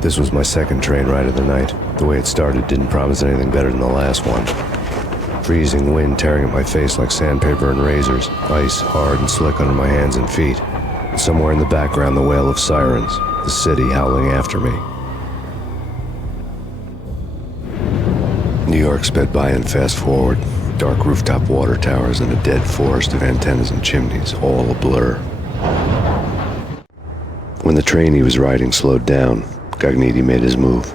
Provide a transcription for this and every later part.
This was my second train ride of the night. The way it started didn't promise anything better than the last one. Freezing wind tearing at my face like sandpaper and razors, ice hard and slick under my hands and feet. And somewhere in the background, the wail of sirens, the city howling after me. New York sped by in fast forward. Dark rooftop water towers and a dead forest of antennas and chimneys, all a blur. When the train he was riding slowed down, Gognitti made his move.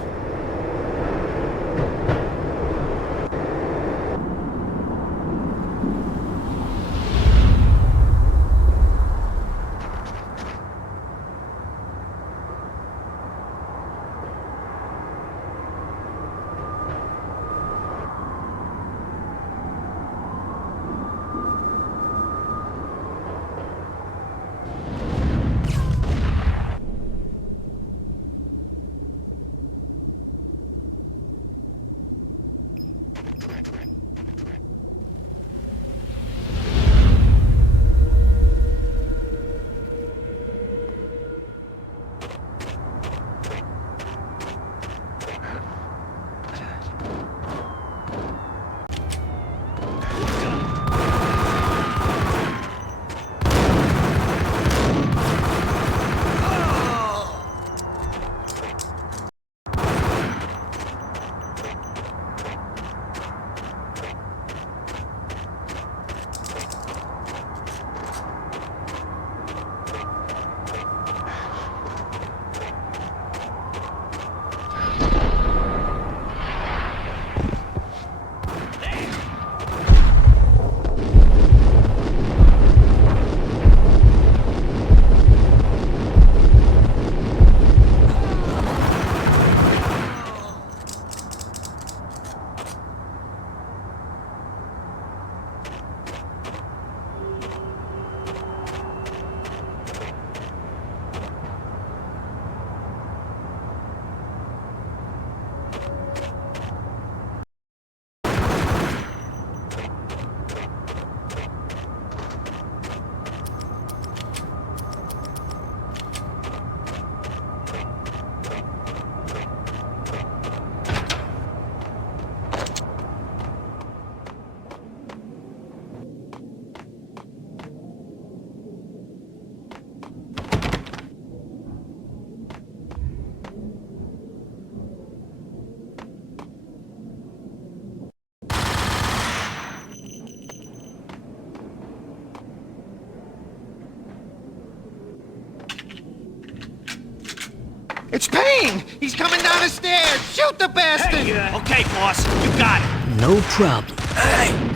It's Payne! He's coming down the stairs! Shoot the bastard! Hey, okay, boss. You got it. No problem. Hey!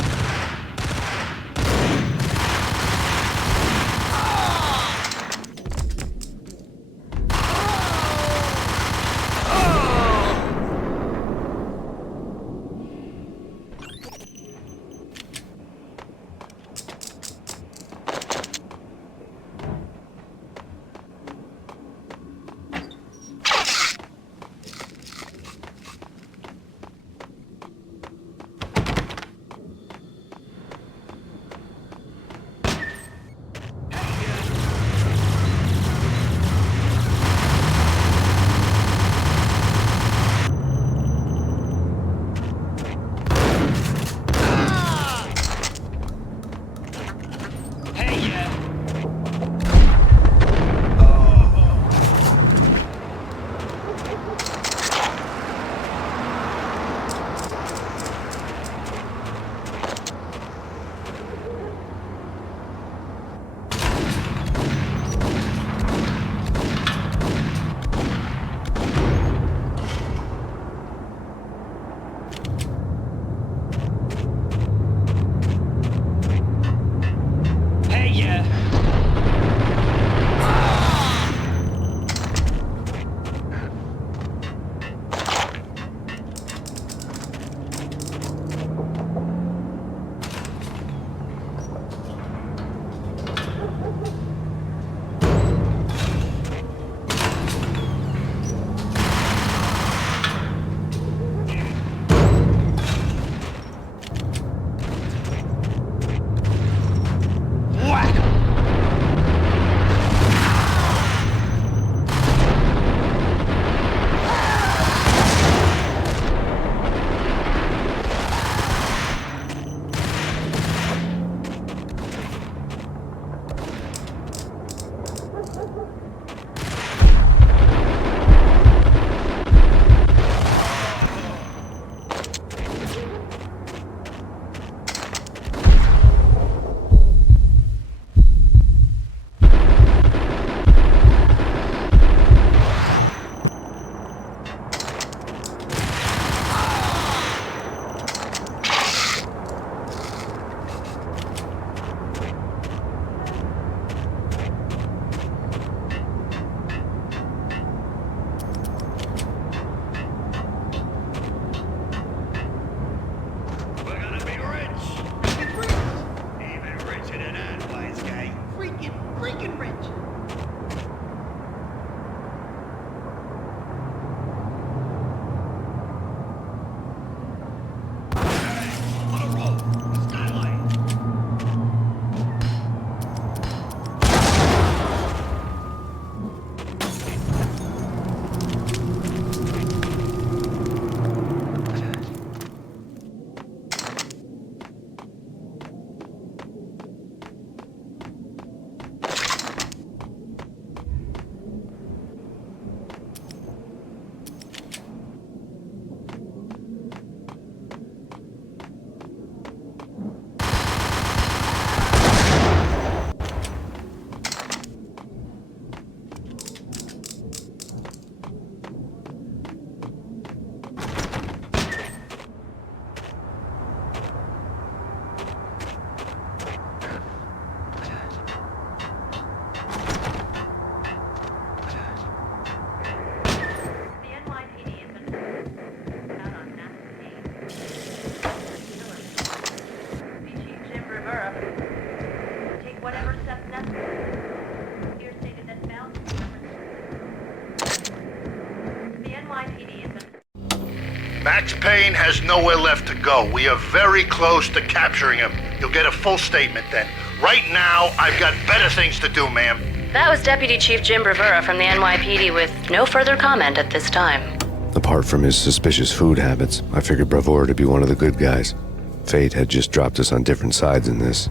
Max Payne has nowhere left to go. We are very close to capturing him. You'll get a full statement then. Right now, I've got better things to do, ma'am. That was Deputy Chief Jim Bravura from the NYPD with no further comment at this time. Apart from his suspicious food habits, I figured Bravura to be one of the good guys. Fate had just dropped us on different sides in this.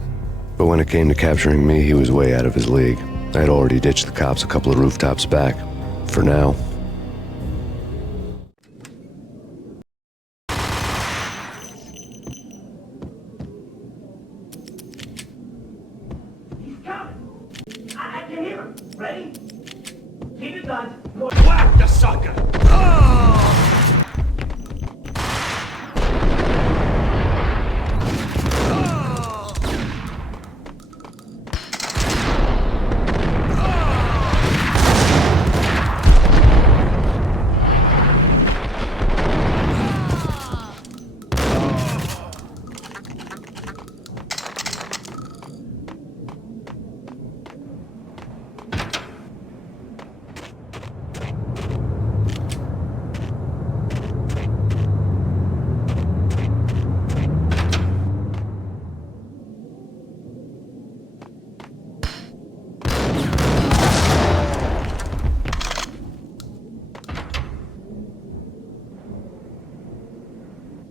But when it came to capturing me, he was way out of his league. I had already ditched the cops a couple of rooftops back. For now. I can hear him. Ready? Keep it done. Whack the sucker!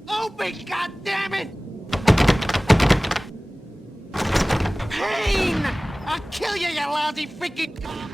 Open, goddammit! Payne! I'll kill you, you lousy freaking cop!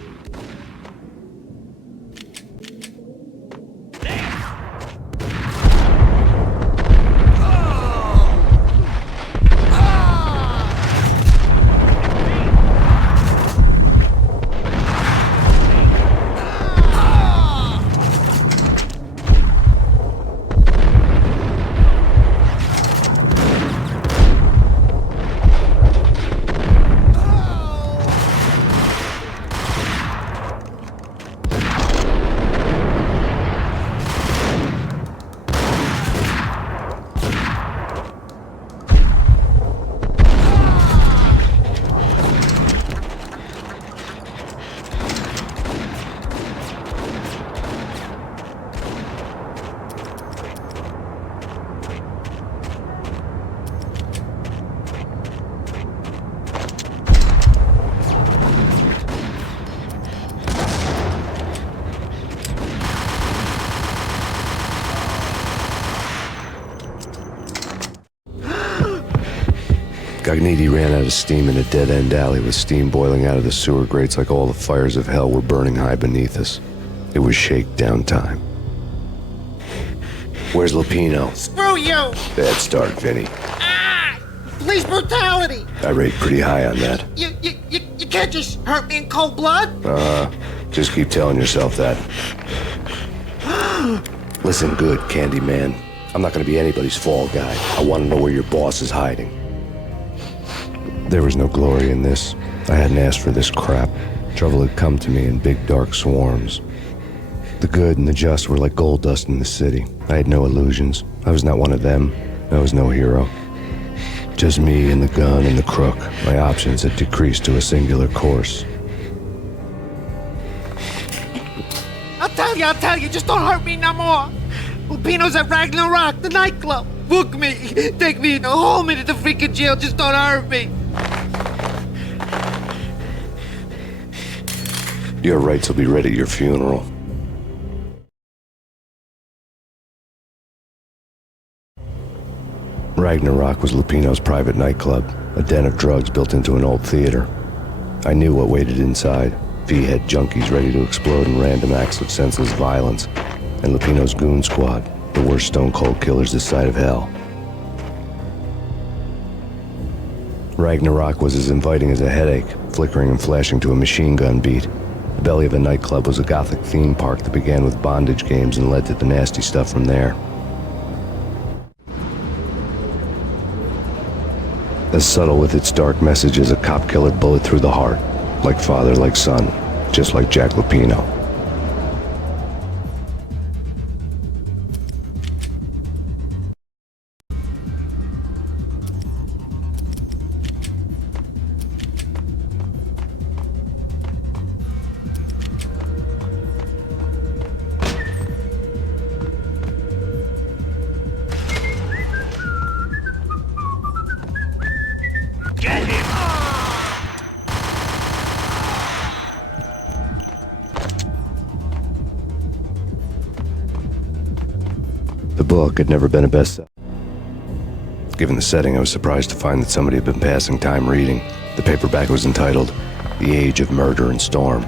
Gagniti ran out of steam in a dead-end alley with steam boiling out of the sewer grates like all the fires of hell were burning high beneath us. It was shakedown time. Where's Lupino? Screw you! Bad start, Vinny. Ah! Police brutality! I rate pretty high on that. You can't just hurt me in cold blood! Just keep telling yourself that. Listen good, Candyman. I'm not gonna be anybody's fall guy. I want to know where your boss is hiding. There was no glory in this. I hadn't asked for this crap. Trouble had come to me in big dark swarms. The good and the just were like gold dust in the city. I had no illusions. I was not one of them. I was no hero. Just me and the gun and the crook. My options had decreased to a singular course. I'll tell you, just don't hurt me no more! Lupino's at Ragnarok, the nightclub! Book me! Take me, haul me to the freaking jail, just don't hurt me! Your rights will be ready at your funeral. Ragnarok was Lupino's private nightclub, a den of drugs built into an old theater. I knew what waited inside. V-head junkies ready to explode in random acts of senseless violence, and Lupino's goon squad, the worst stone-cold killers this side of hell. Ragnarok was as inviting as a headache, flickering and flashing to a machine gun beat. The belly of a nightclub was a gothic theme park that began with bondage games and led to the nasty stuff from there. As subtle with its dark message as a cop-killer bullet through the heart. Like father, like son, just like Jack Lupino. book had never been a bestseller. Given the setting, I was surprised to find that somebody had been passing time reading. The paperback was entitled The Age of Murder and Storm.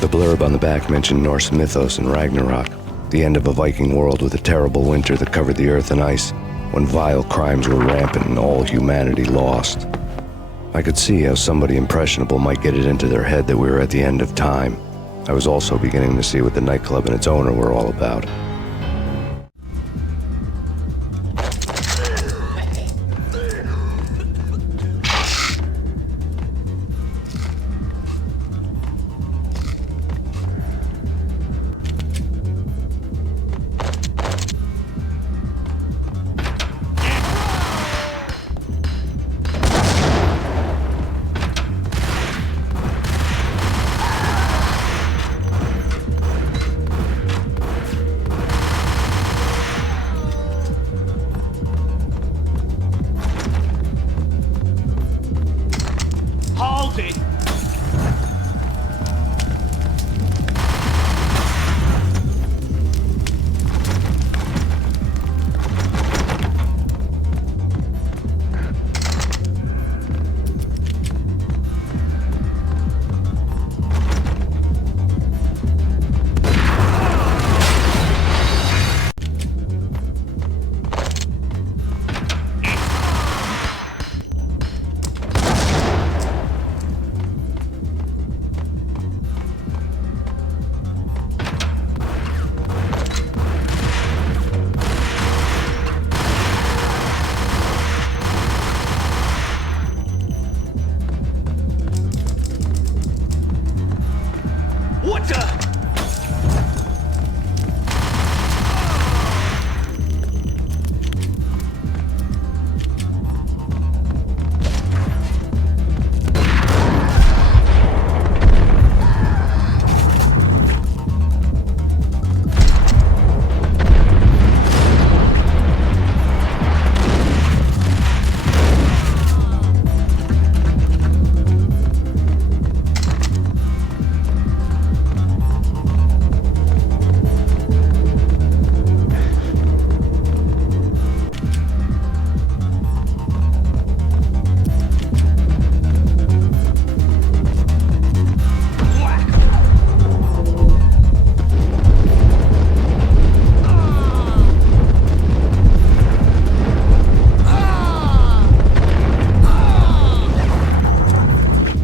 The blurb on the back mentioned Norse mythos and Ragnarok, the end of a Viking world with a terrible winter that covered the earth in ice, when vile crimes were rampant and all humanity lost. I could see how somebody impressionable might get it into their head that we were at the end of time. I was also beginning to see what the nightclub and its owner were all about. Hold it! What the?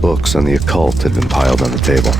Books on the occult had been piled on the table.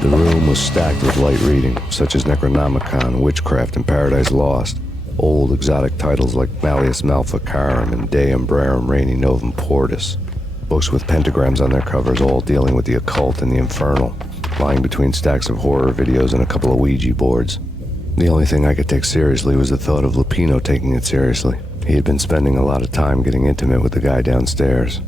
The room was stacked with light reading, such as Necronomicon, Witchcraft, and Paradise Lost. Old exotic titles like Malleus Maleficarum and De Umbrarum Reini Novum Portus. Books with pentagrams on their covers, all dealing with the occult and the infernal, lying between stacks of horror videos and a couple of Ouija boards. The only thing I could take seriously was the thought of Lupino taking it seriously. He had been spending a lot of time getting intimate with the guy downstairs.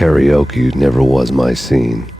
Karaoke never was my scene.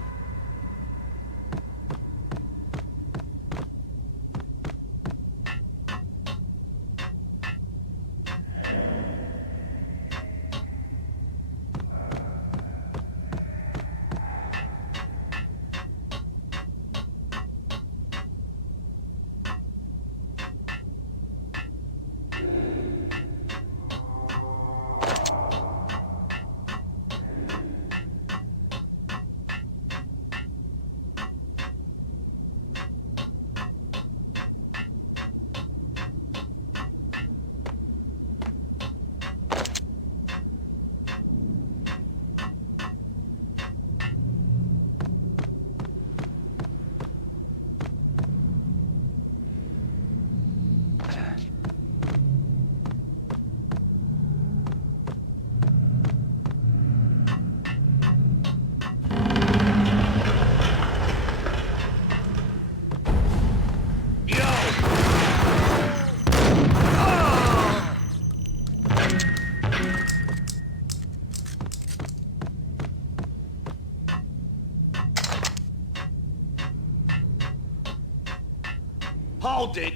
Hold it!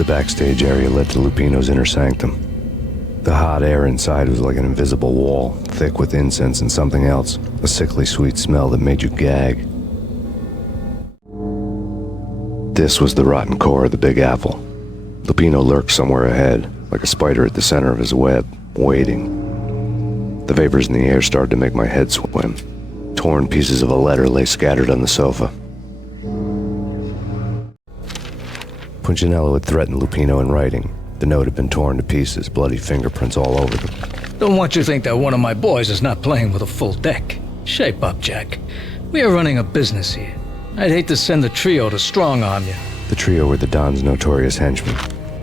The backstage area led to Lupino's inner sanctum. The hot air inside was like an invisible wall, thick with incense and something else, a sickly sweet smell that made you gag. This was the rotten core of the Big Apple. Lupino lurked somewhere ahead, like a spider at the center of his web, waiting. The vapors in the air started to make my head swim. Torn pieces of a letter lay scattered on the sofa. Punchinello had threatened Lupino in writing. The note had been torn to pieces, bloody fingerprints all over them. Don't want you to think that one of my boys is not playing with a full deck. Shape up, Jack. We are running a business here. I'd hate to send the trio to strong-arm you. The trio were the Don's notorious henchmen.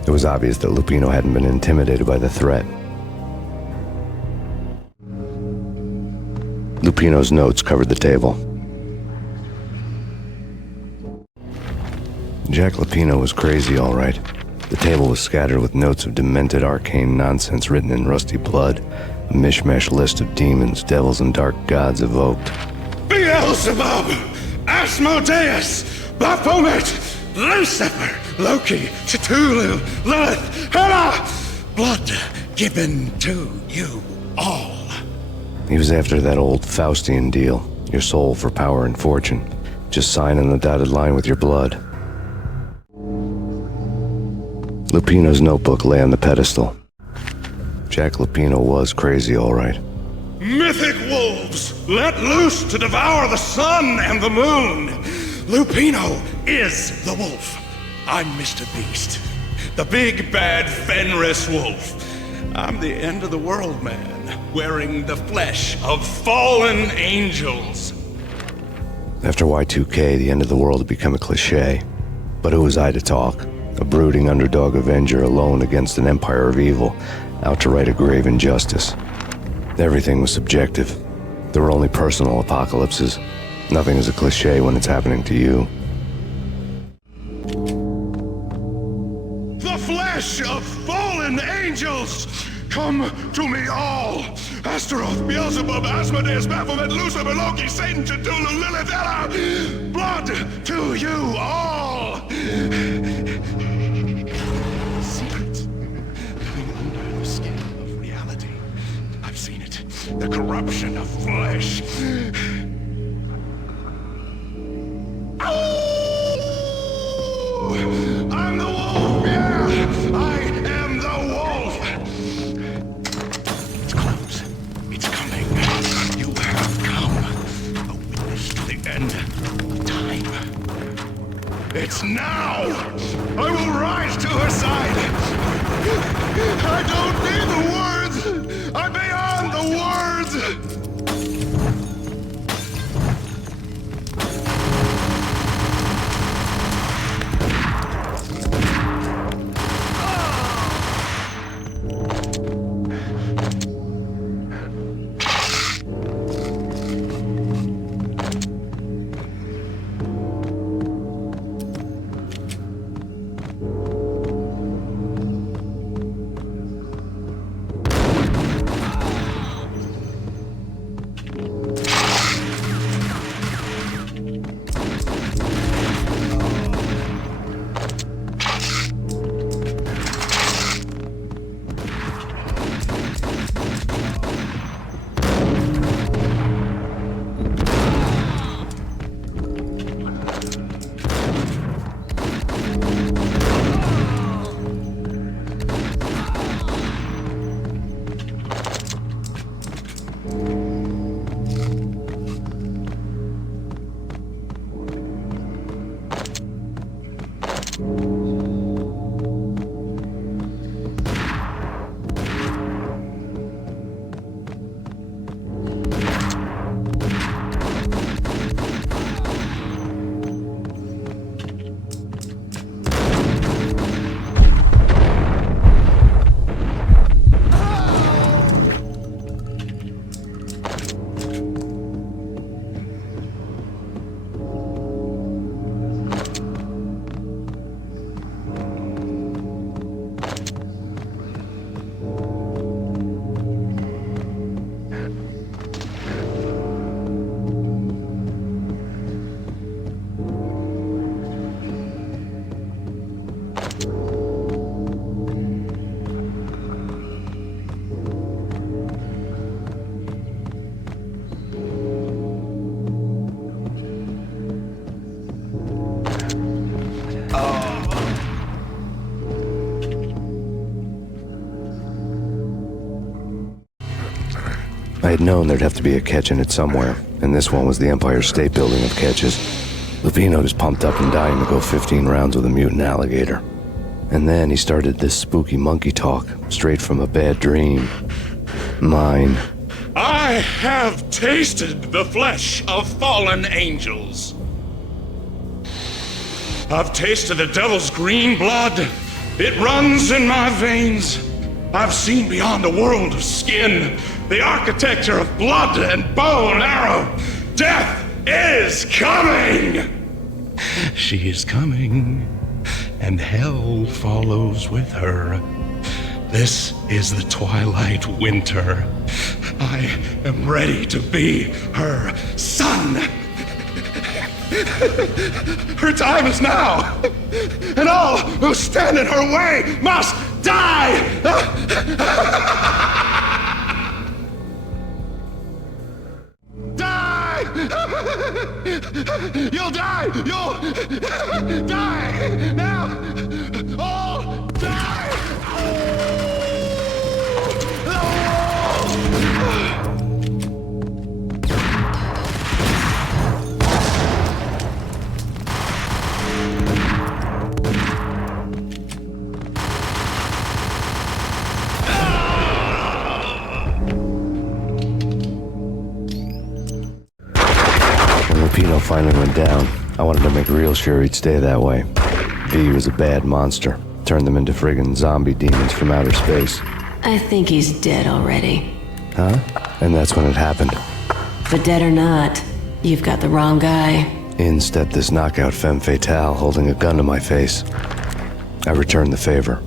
It was obvious that Lupino hadn't been intimidated by the threat. Lupino's notes covered the table. Jack Lupino was crazy, all right. The table was scattered with notes of demented arcane nonsense written in rusty blood, a mishmash list of demons, devils, and dark gods evoked. Beelzebub, Asmodeus, Baphomet, Lucifer, Loki, Cthulhu, Lilith, Hela, blood given to you all. He was after that old Faustian deal, your soul for power and fortune. Just sign on the dotted line with your blood. Lupino's notebook lay on the pedestal. Jack Lupino was crazy, all right. Mythic wolves, let loose to devour the sun and the moon. Lupino is the wolf. I'm Mr. Beast, the big bad Fenris wolf. I'm the end of the world man, wearing the flesh of fallen angels. After Y2K, the end of the world had become a cliche. But who was I to talk? A brooding underdog avenger alone against an empire of evil, out to right a grave injustice. Everything was subjective. There were only personal apocalypses. Nothing is a cliche when it's happening to you. The flesh of fallen angels! Come to me all! Astaroth, Beelzebub, Asmodeus, Baphomet, Lucifer, Loki, Satan, Cthulhu, Lilith, Ella! Blood to you all! Secret. Under the skin of reality. I've seen it. The corruption of flesh. I'm the wolf, yeah! I am the wolf! It's close. It's coming. You have come. A witness to the end of time. It's now! I will rise to her side! I don't need the words! I'm beyond the words! I had known there'd have to be a catch in it somewhere, and this one was the Empire State Building of catches. Lupino was pumped up and dying to go 15 rounds with a mutant alligator. And then he started this spooky monkey talk, straight from a bad dream. Mine. I have tasted the flesh of fallen angels. I've tasted the devil's green blood. It runs in my veins. I've seen beyond a world of skin, the architecture of blood and bow and arrow. Death is coming! She is coming, and hell follows with her. This is the twilight winter. I am ready to be her son. Her time is now, and all who stand in her way must die! Die! You'll die! You'll die! Now! All die! Pino finally went down. I wanted to make real sure he'd stay that way. V was a bad monster. Turned them into friggin' zombie demons from outer space. I think he's dead already. Huh? And that's when it happened. But dead or not, you've got the wrong guy. In stepped this knockout femme fatale holding a gun to my face. I returned the favor.